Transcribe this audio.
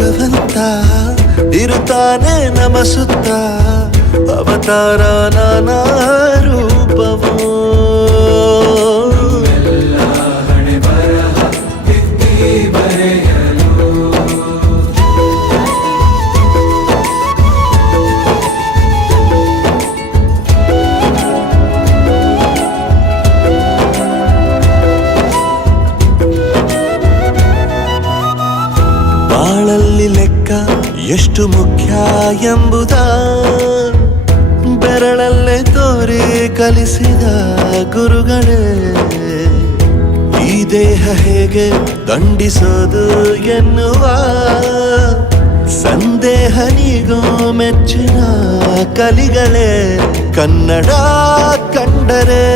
ಭಗವಂತ ಇರುತ್ತಾನೆ ನಮ ಸುತ್ತ, ಅವತಾರ ನಾನಾ ರೂಪವೋ. ಬಾಳಲ್ಲಿ ಲೆಕ್ಕ ಎಷ್ಟು ಮುಖ್ಯ ಎಂಬುದ ಬೆರಳಲ್ಲೇ ತೋರಿ ಕಲಿಸಿದ ಗುರುಗಳೇ. ಈ ದೇಹ ಹೇಗೆ ದಂಡಿಸೋದು ಎನ್ನುವ ಸಂದೇಹ ನೀಗೋ ಮೆಚ್ಚಿನ ಕಲಿಗಳೇ. ಕನ್ನಡ ಕಂಡರೆ